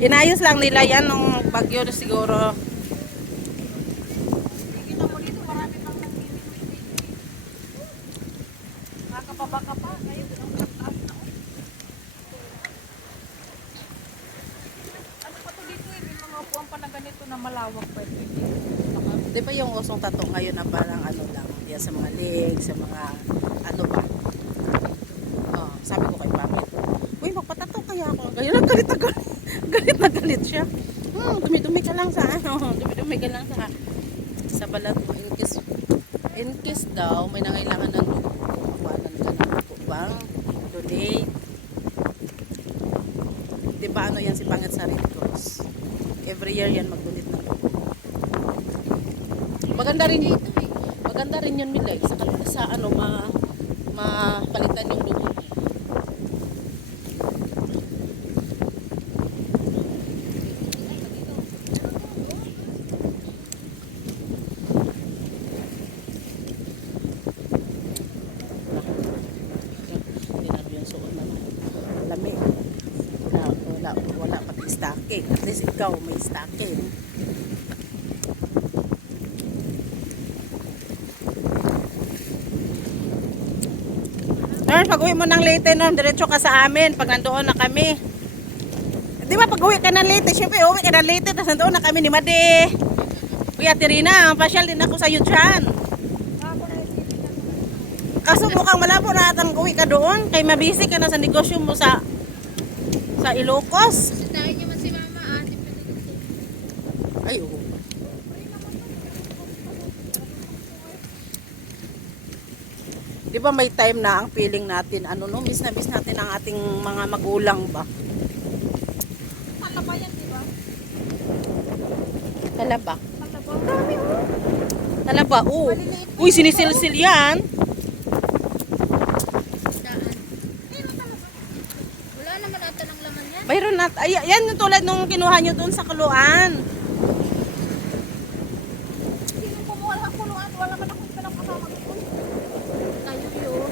Inayos lang nila yan nung bagyo na siguro. Kita mo dito, marami pang nanginginig. Nakakababa pa. Ngayon, ang taas na. Ano pa to dito eh? May mga upuan pa na ganito na malawak pa ito. Di ba yung usong tato ngayon na parang ano lang, yan sa mga legs, sa mga ano ba? Oh, sabi ko kay Pamit, uy, magpatato kaya ako. Ngayon, galit na galit. Galit na galit siya. Dumi-dumi ka lang sa ano, dumi-dumi ka lang sa balat mo. In case daw, may nangailangan ng dugo. Kuwanan ka ng dugo bang donate. Di ba ano yan si Pangit sa Red Cross? Every year yan mag-donate ng dugo. Maganda rin yun Milay sa ano mapalitan yung dugo. Hindi na yung suot na lamig. Wala pati stocking. At least ikaw may stocking. Pag uwi mo ng Leyte, no, diretso ka sa amin pag nandoon na kami. Di ba pag uwi ka ng Leyte, syempre uwi ka ng Leyte, tapos nandoon na kami ni Made. Kuya Tirina, pasyal din ako sa iyo dyan. Kaso mukhang malabo na atang uwi ka doon, kay mabisi ka na sa negosyo mo sa Ilocos. Sitahin niyo man si Mama, ate. Ay, oo. Di ba may time na ang feeling natin, ano no, miss na miss natin ang ating mga magulang ba? Talaba yan, di ba? Talaba. Talaba. Ang dami mo. Talaba, oo. Uy, sinisilsil yan. Daan. Ayun, talaba. Wala naman ata ng laman yan. Mayroon na, ay, yan yung tulad nung kinuha nyo doon sa Kuluan. Sino kumuha ng puluan? Wala man akong pinapasama ko. Tayo yun.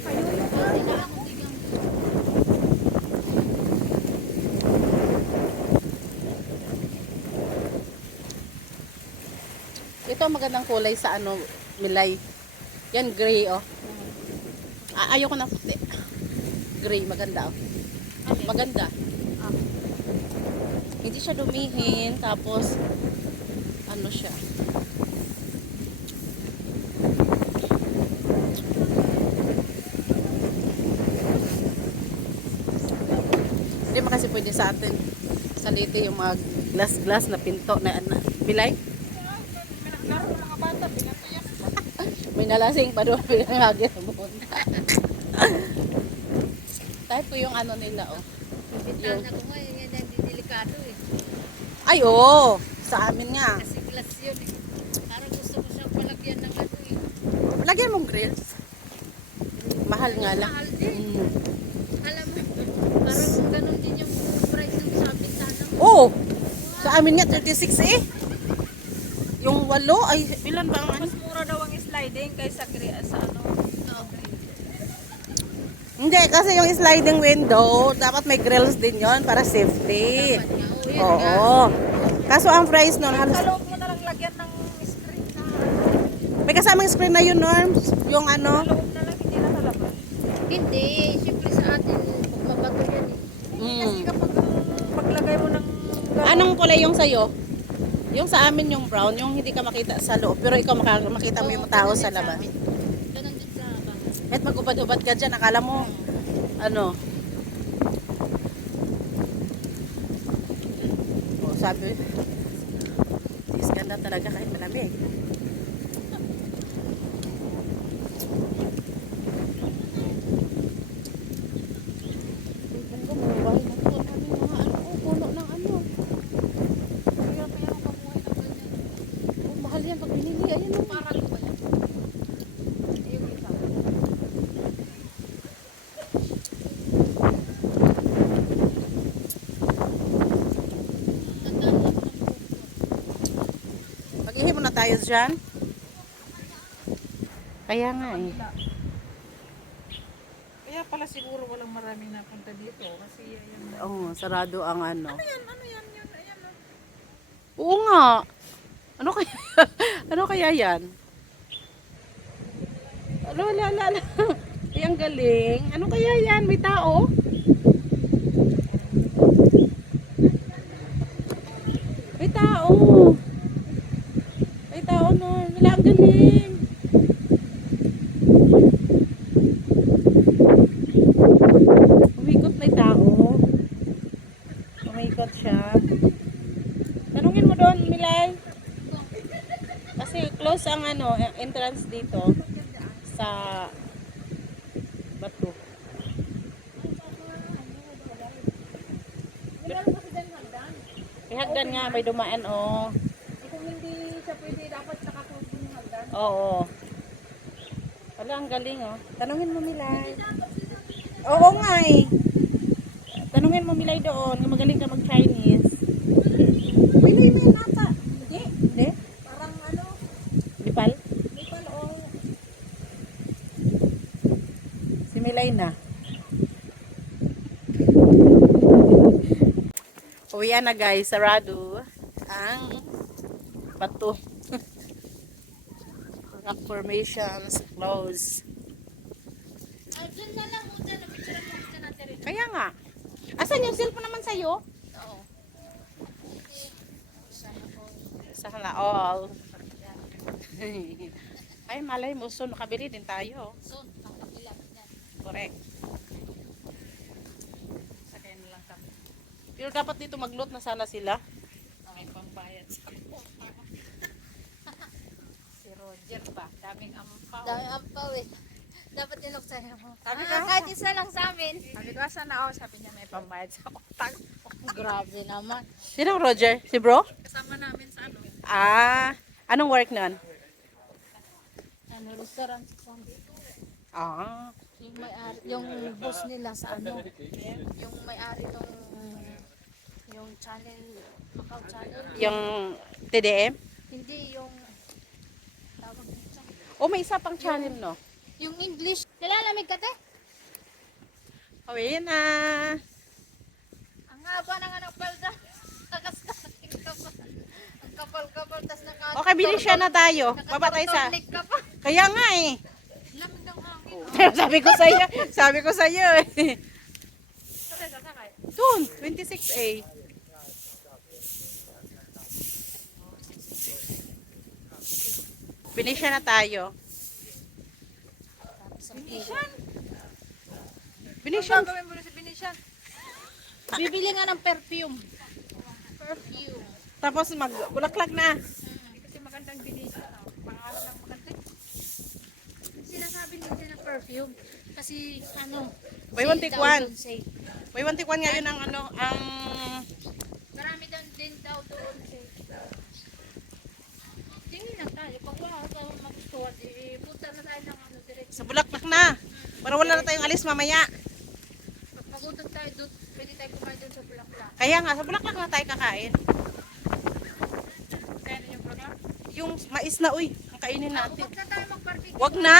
Tayo yun. Hindi na ako bigang. Ito magandang kulay sa ano, Milay. Yan, gray, oh. Ayoko na puti. Gray, maganda, oh. Maganda. Hindi siya dumihin, tapos, ano siya. Hindi mo kasi pwede sa atin sa Leyte yung mga glass-glass na pinto na Milay. Naroon ng mga bata, binato yan. May nalasing pa doon pinangagin mo. Type ko yung ano nila, oh. Bintana ko nga, yan yung delikado eh. Ay, oo. Sa amin nga. Kasi glass yun eh. Parang gusto ko siyang palagyan ng ano eh. Lagyan mong grills. Mahal nga lang. Mahal din. Mm. Alam mo, parang ganun din yung price ng sa bintana mo. Oo. Sa amin nga, 36 eh. Yung 8, ay, ilan ba ang ano? Mas mura daw ang sliding kaysa sa ano. Hindi, kasi yung sliding window, dapat may grills din yon para safety. Oo. Kaso ang price nun, halos, Sa loob mo na lang lagyan ng screen na. may kasamang screen na yun, Norms. Yung Sa ano. loob na lang, hindi na sa labas. Hindi, siyempre sa atin, mabato yan eh. Kasi kapag paglagay mo ng Anong kulay yung sayo? Yung sa amin yung brown, yung hindi ka makita sa loob, pero ikaw makita mo yung tao sa labas. ganun din sa bahay. At magubad-ubad ka dyan, akala mo, ano. O, sabi, iskanda talaga kahit malamig. Puno ng ano. Kaya kaya ang kabuhay ng ganyan. Oh, mahal yan pag binili. Ayan o. Parang ba yan? Yung isa. Mag-ihi muna tayo dyan. Kaya nga eh. Kaya pala siguro walang maraming napunta dito kasi ayan. Oo, sarado ang ano. Ano yan yun? Ayan oh. Oo nga. Ano kaya, ano kaya yan? Ano, la. Ay, ang galing. Ano kaya yan? May tao? May tao. May tao nun. Wala, ang galing. Umikot may tao. Umikot siya. Tanungin mo doon, Milay. Kasi close ang ano, entrance dito sa bato. Meron kasi dyan hagdan. May hagdan nga, may dumaan, oh. Kung hindi siya pwede, dapat nakaklose din yung hagdan. Oo. Wala, ang galing, oh. Tanungin mo, Milay. Oo nga, eh. Tanungin mo, Milay, doon. Magaling ka mag-Chinese. Pili mo yan ata. Hindi. Hindi? Parang ano, Dipal? Nepal o Si Milay na. Uwian na, guys. Sarado ang bato. Rock formations close. dyan na lang muna. Napicturan mo dyan natin rin. Kaya nga. Asan yung cellphone naman sa'yo? Oo. Sana all. Ay, malay mo. So, nakabili din tayo. So, ang kapila. Correct. Sakay na lang kami. Pero dapat dito mag-load na sana sila. May pambayad sa si Roger pa. Daming ampaw. Dami ampaw eh. Dapat yun sa'yo mo. Sabi ko, Kahit isa lang sa amin. sabi ko, sana ako. Sabi niya may pambayad sa utang. Grabe naman. Sino Roger? Si bro? Kasama namin sa ano. Ah, anong work nun? Ano, restaurant sa dito. Ah, Yung may-ari, yung boss nila sa ano. Yung may-ari tong yung channel, Macau channel. yung TDM? Hindi yung tawag nito. O, may isa pang channel, no? Yung English. Nilalamig ka te? Uwi na. Ang haba na nga ng palda. Takas-taking ka pa. Ang kapal-kapal. Tas naka... Okay, bilis siya na tayo. Baba tayo sa... Nakatortonic ka pa. Kaya nga eh. Lamig ng hangin. sabi ko sa'yo eh. Kasi sasakay. Doon, 26A. Bilis siya na tayo. Binishan. Binisyan. Gagawin mo na si Binishan. Bibili nga ng perfume. Perfume. Tapos magbulaklak na. Kasi magandang Binishan. Pangalan ng maganda. Sinasabi nila na perfume. Kasi ano, Buy one, take one. Sale. May 1 ngayon ang ano, ang Marami din daw doon sale. Tingin lang tayo. Pag wala ka magustuhan, punta na tayo ng ano direct. sa bulaklak na. Para wala na tayong alis mamaya. Pag pagod tayo doon, pwede tayo kumain doon sa Bulaklak. Kaya nga, sa bulaklak na tayo kakain. Kaya na yung program. Yung mais na, uy, ang kainin natin. Huwag na tayo mag-barbecue. Wag na.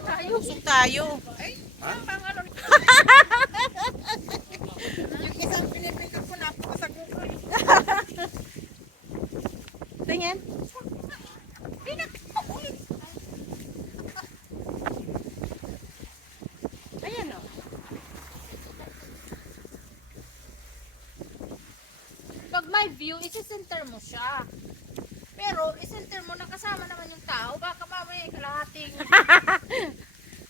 Tayo. Busog tayo. Pang ano. Yung isang pinipinta ko na po sa Google. Tingin. Ayan o. Pag may view, isi-center mo siya. Pero, isi-center mo na kasama naman yung tao. Baka mamaya kalahating.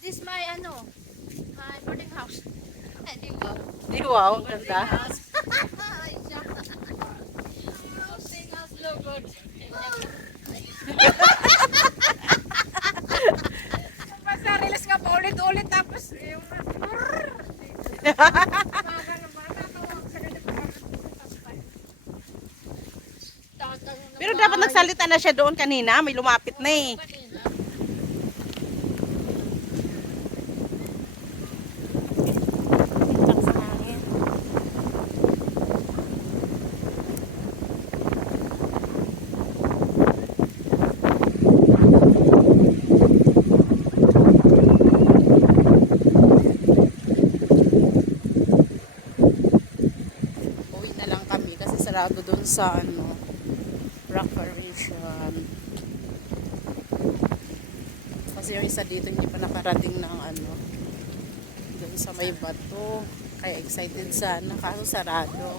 This my ano, my boarding house. Di ba? Di wow, ang ganda. Ay, siya. Boarding house logo. Basta release nga pa ulit-ulit tapos yung Pero dapat nagsalita na siya doon kanina. May lumapit na eh. Lakas ng hangin. sarado dun sa rock formation. Kasi yung isa dito hindi pa nakarating ng dun sa may bato. Kaya excited sana, kaso sarado.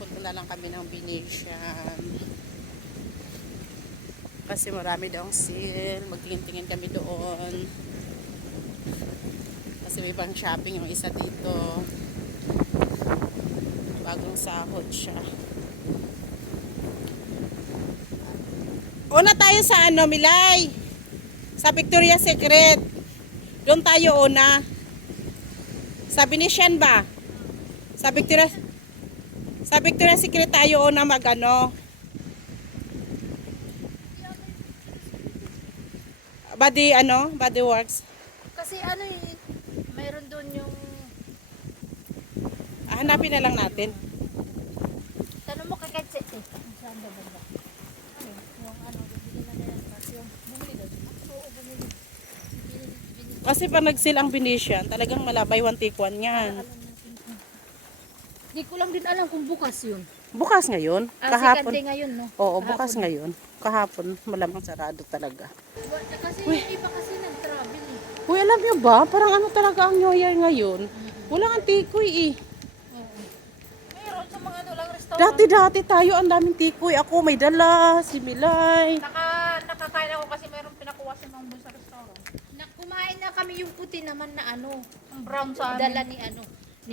Punta na lang kami ng Venetian. Kasi marami daw ang sale. Magtingin-tingin kami doon. Kasi may pang shopping yung isa dito. Bagong sahod siya. Una tayo sa Milay. Sa Victoria's Secret. Doon tayo una. Sa Venetian ba? Sa Victoria's Secret tayo una Body Works. Kasi mayroon doon yung... Hanapin na lang natin. Tanong mo kay Katse. Saan ba banda? Bibili na nila. Yung bumili doon. Oo, bumili. Bibili. Kasi pag nag-sale ang Venetian, talagang malabay 1 take 1 yan. Hindi ko lang din alam kung bukas yun. Bukas ngayon, Second kahapon. day ngayon, no? Oo, bukas ngayon. Kahapon, malamang sarado talaga. Kasi yung iba kasi nag-travel eh. Uy, alam niyo ba, parang talaga ang New Year ngayon. Walang antikoy eh. Mayroon sa mga lang restaurant. Dati tayo, ang daming tikoy. Ako may dala, si Milay. Nakakain ako kasi mayroong pinakuha sa mga sa restaurant. Kumain na kami yung puti naman na ang brown sa dala ni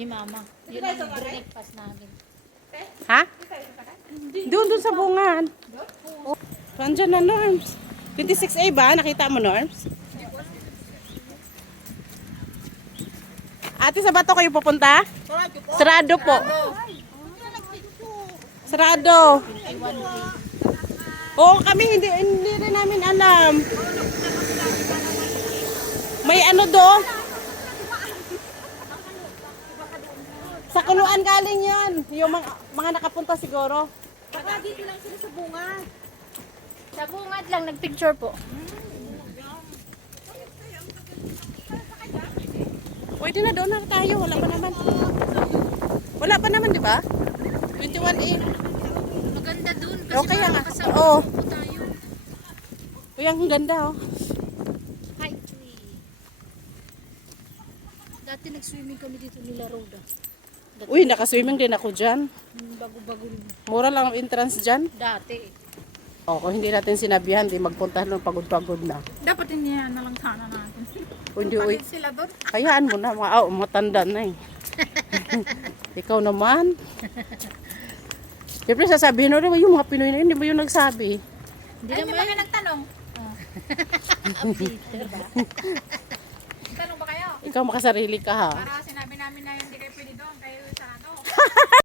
Mama. Yun ang breakfast namin. Ha? Doon sa bungan. So, andyan na, Norms. 26A ba? Nakita mo, Norms? Ate, sa bato kayo pupunta? Sarado po. Sarado. Oo, kami hindi rin namin alam. May doon? Sa Kuluan galing yan. Yung mga nakapunta siguro. Baka dito lang sila sa bungad. Sa bungad lang, nagpicture po. Pwede na, doon na tayo. Wala pa naman, di ba? 21A. Maganda dun kasi Okay nga. kasama Oo. po tayo. Uy, ang ganda, oh. Hi, tree. Dati nag-swimming kami dito nila Roda. Uy, nakaswimming din ako dyan. Bago-bago Mura lang ang entrance dyan. dati. O, kung hindi natin sinabihan, di magpunta nun pagod-pagod na. Dapat hindi na lang sana natin. O, hindi, uy. Sila doon. Kayaan mo na, matanda na eh. Ikaw naman. Siyempre sasabihin mo, yung mga Pinoy na yun, di ba yung nagsabi? Hindi Ay, hindi naman. ba kayo nagtanong? Tanong ba kayo? Ikaw makasarili ka ha. Para sinabi namin na hindi kayo pwede doon, kayo sarado.